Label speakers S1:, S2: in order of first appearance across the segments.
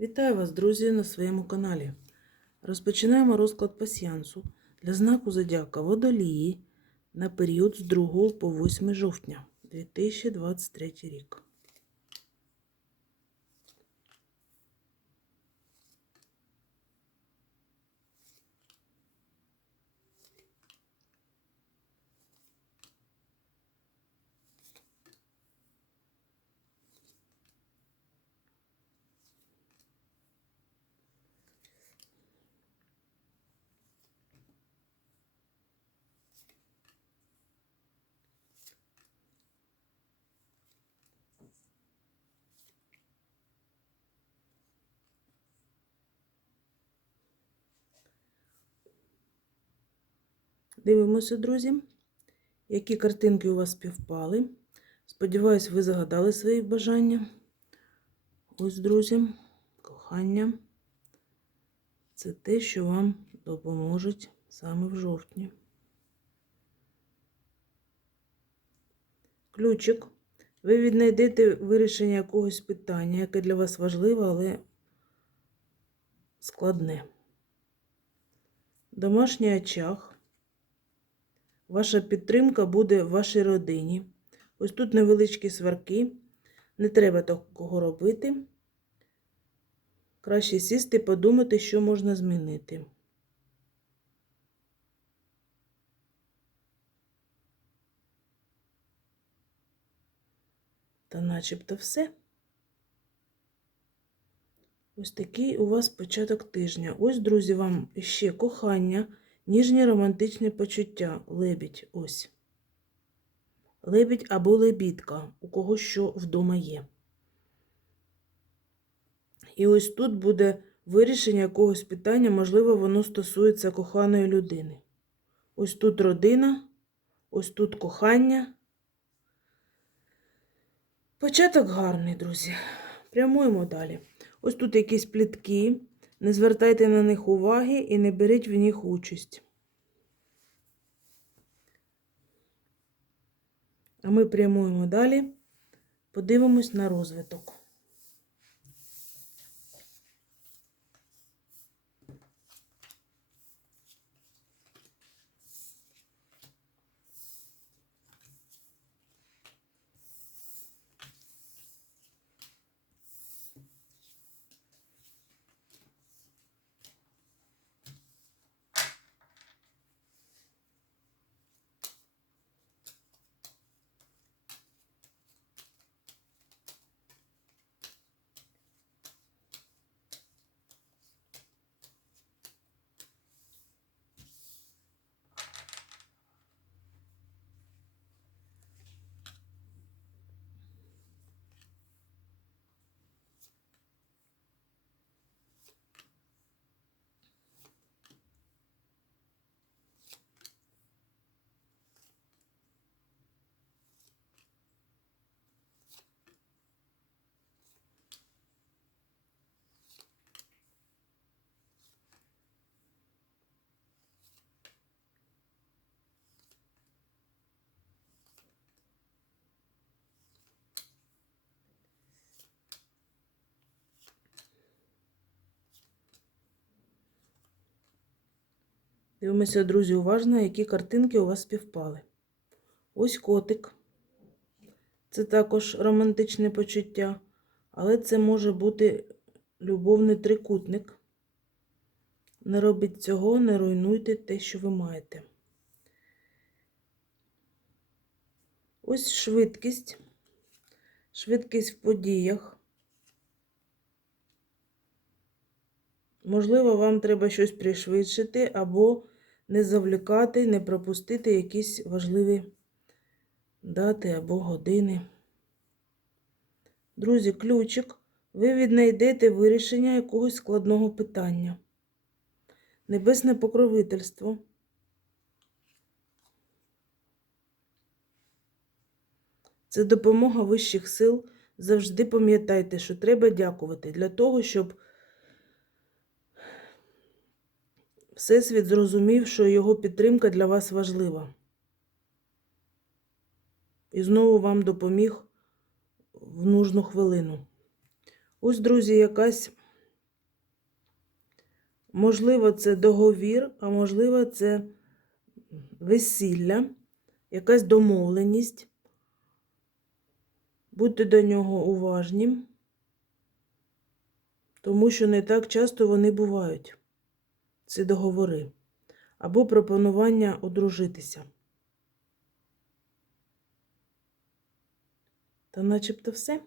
S1: Вітаю вас, друзі, на своєму каналі. Розпочинаємо розклад пасіянсу для знаку Зодіака Водолії на період з 2 по 8 жовтня 2023 рік. Дивимося, друзі, які картинки у вас співпали. Сподіваюсь, ви загадали свої бажання. Ось, друзі, кохання. Це те, що вам допоможуть саме в жовтні. Ключик. Ви віднайдете вирішення якогось питання, яке для вас важливе, але складне. Домашній очаг. Ваша підтримка буде в вашій родині. Ось тут невеличкі сварки. Не треба такого робити. Краще сісти, подумати, що можна змінити. Та начебто все. Ось такий у вас початок тижня. Ось, друзі, вам ще кохання, ніжні романтичні почуття. Лебідь. Ось. Лебідь або лебідка, у кого що вдома є. І ось тут буде вирішення якогось питання, можливо, воно стосується коханої людини. Ось тут родина, ось тут кохання. Початок гарний, друзі. Прямуємо далі. Ось тут якісь плітки. Не звертайте на них уваги і не беріть в них участь. А ми прямуємо далі. Подивимось на розвиток. Дивимося, друзі, уважно, які картинки у вас співпали. Ось котик. Це також романтичне почуття, але це може бути любовний трикутник. Не робіть цього, не руйнуйте те, що ви маєте. Ось швидкість. Швидкість в подіях. Можливо, вам треба щось пришвидшити або не завлікати, не пропустити якісь важливі дати або години. Друзі, ключик, ви віднайдете вирішення якогось складного питання. Небесне покровительство. Це допомога вищих сил. Завжди пам'ятайте, що треба дякувати для того, щоб Всесвіт зрозумів, що його підтримка для вас важлива. І знову вам допоміг в нужну хвилину. Ось, друзі, якась Можливо, це договір, а можливо, це весілля, якась домовленість. Будьте до нього уважні, тому що не так часто вони бувають, ці договори, або пропонування одружитися. Та начебто все.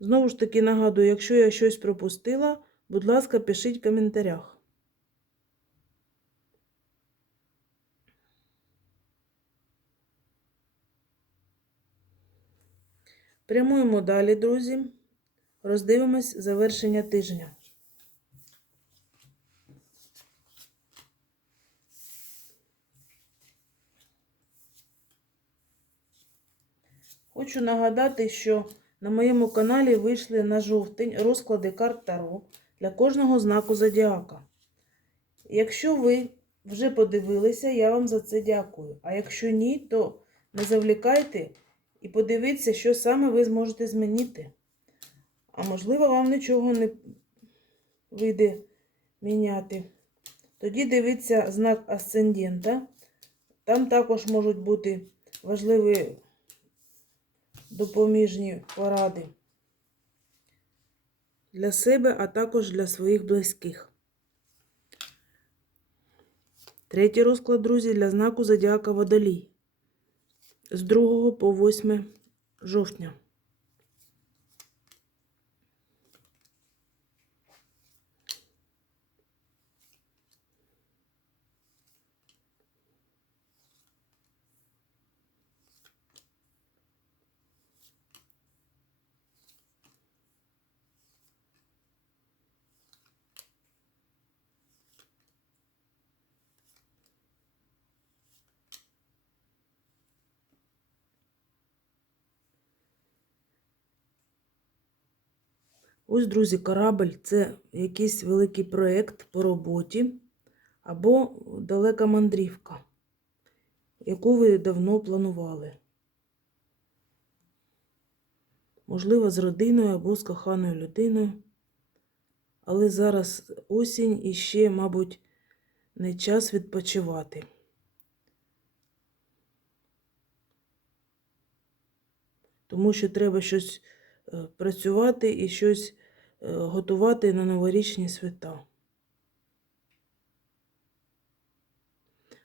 S1: Знову ж таки нагадую, якщо я щось пропустила, будь ласка, пишіть в коментарях. Прямуємо далі, друзі. Роздивимось завершення тижня. Хочу нагадати, що на моєму каналі вийшли на жовтень розклади карт Таро для кожного знаку зодіака. Якщо ви вже подивилися, я вам за це дякую. А якщо ні, то не завлікайте і подивіться, що саме ви зможете змінити. А можливо, вам нічого не вийде міняти. Тоді дивіться знак асцендента. Там також можуть бути важливі допоміжні поради для себе, а також для своїх близьких. Третій розклад, друзі, для знаку Зодіака Водолій з 2 по 8 жовтня. Ось, друзі, корабль це якийсь великий проєкт по роботі або далека мандрівка, яку ви давно планували. Можливо, з родиною або з коханою людиною. Але зараз осінь і ще, мабуть, не час відпочивати. Тому що треба щось е, працювати і щось готувати на новорічні свята.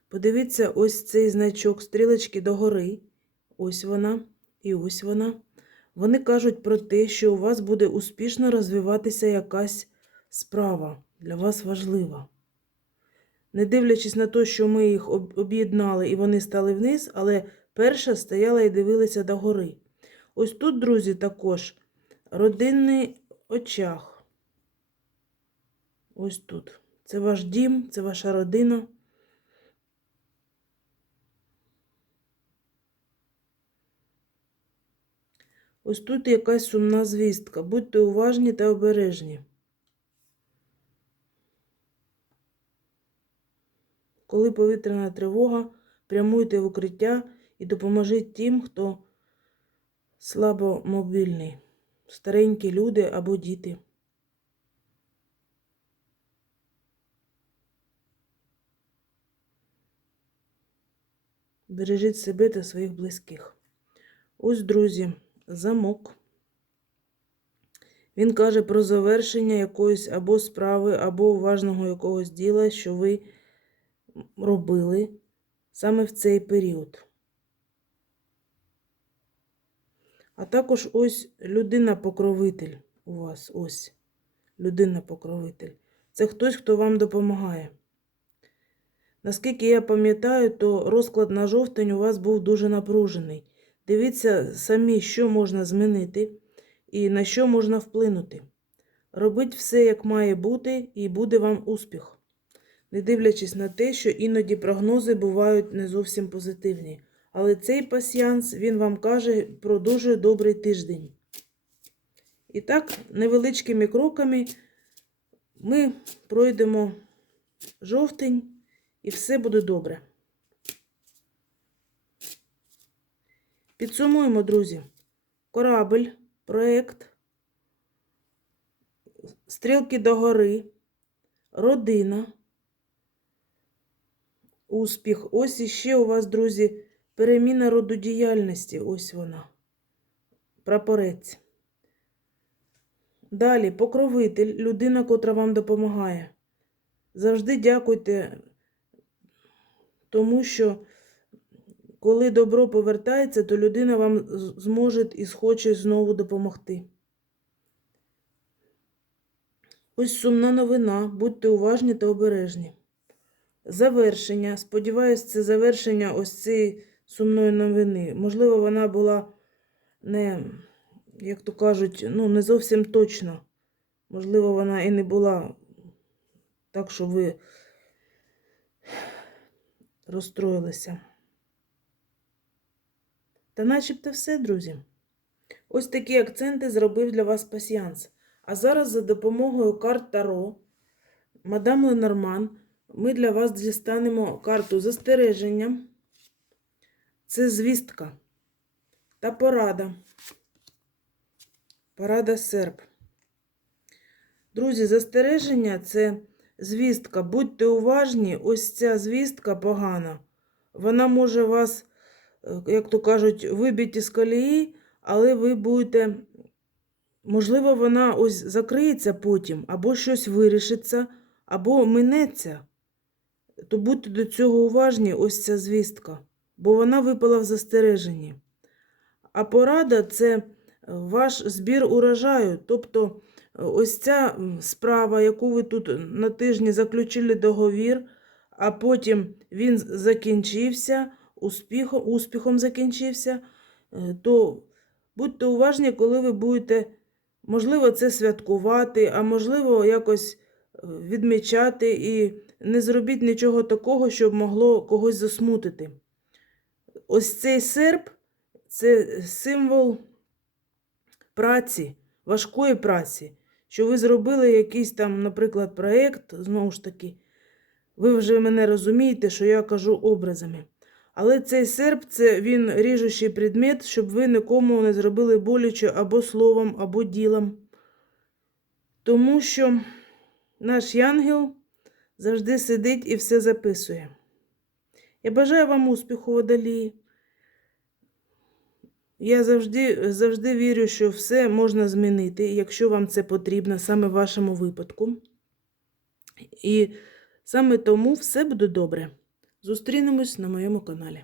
S1: Подивіться ось цей значок стрілочки догори. Ось вона і ось вона. Вони кажуть про те, що у вас буде успішно розвиватися якась справа для вас важлива. Не дивлячись на те, що ми їх об'єднали і вони стали вниз, але перша стояла і дивилася догори. Ось тут, друзі, також родинний очаг. Ось тут. Це ваш дім, це ваша родина. Ось тут якась сумна звістка. Будьте уважні та обережні. Коли повітряна тривога, прямуйте в укриття і допоможіть тим, хто слабомобільний, старенькі люди або діти. Бережіть себе та своїх близьких. Ось, друзі, замок. Він каже про завершення якоїсь або справи, або важного якогось діла, що ви робили саме в цей період. А також ось людина-покровитель у вас. Ось. Людина-покровитель. Це хтось, хто вам допомагає. Наскільки я пам'ятаю, то розклад на жовтень у вас був дуже напружений. Дивіться самі, що можна змінити і на що можна вплинути. Робіть все, як має бути, і буде вам успіх. Не дивлячись на те, що іноді прогнози бувають не зовсім позитивні. Але цей пасіянс, він вам каже про дуже добрий тиждень. І так, невеличкими кроками ми пройдемо жовтень і все буде добре. Підсумуємо, друзі. Корабль, проєкт, стрілки догори, родина, успіх. Ось іще у вас, друзі, переміна роду діяльності. Ось вона. Прапорець. Далі, покровитель, людина, котра вам допомагає. Завжди дякуйте, тому що коли добро повертається, то людина вам зможе і схоче знову допомогти. Ось сумна новина. Будьте уважні та обережні. Завершення. Сподіваюсь, це завершення ось цієї сумної новини. Можливо, вона була не, як то кажуть, ну, не зовсім точна. Можливо, вона і не була так, що ви розстроїлися. Та начебто все, друзі. Ось такі акценти зробив для вас пасіянс. А зараз за допомогою карт Таро, мадам Ленорман, ми для вас дістанемо карту застереження. Це звістка та порада. Порада серп. Друзі, застереження це звістка. Будьте уважні, ось ця звістка погана. Вона може вас, е, як то кажуть, вибити з колії, але ви будете. Можливо, вона ось закриється потім, або щось вирішиться, або минеться. То будьте до цього уважні, ось ця звістка, бо вона випала в застереженні. А порада це е, ваш збір урожаю. Тобто, е, ось ця справа, яку ви тут на тижні заключили договір, а потім він закінчився, успіхом, успіхом закінчився, е, то будьте уважні, коли ви будете, можливо, це святкувати, а можливо, якось відмічати і не зробіть нічого такого, щоб могло когось засмутити. Ось цей серп це символ праці, важкої праці, що ви зробили якийсь там, наприклад, проєкт, знову ж таки, ви вже мене розумієте, що я кажу образами. Але цей серп це він ріжучий предмет, щоб ви нікому не зробили боляче або словом, або ділом. Тому що наш янгел завжди сидить і все записує. Я бажаю вам успіху, водолії. Я завжди, завжди вірю, що все можна змінити, якщо вам це потрібно, саме в вашому випадку. І саме тому все буде добре. Зустрінемось на моєму каналі.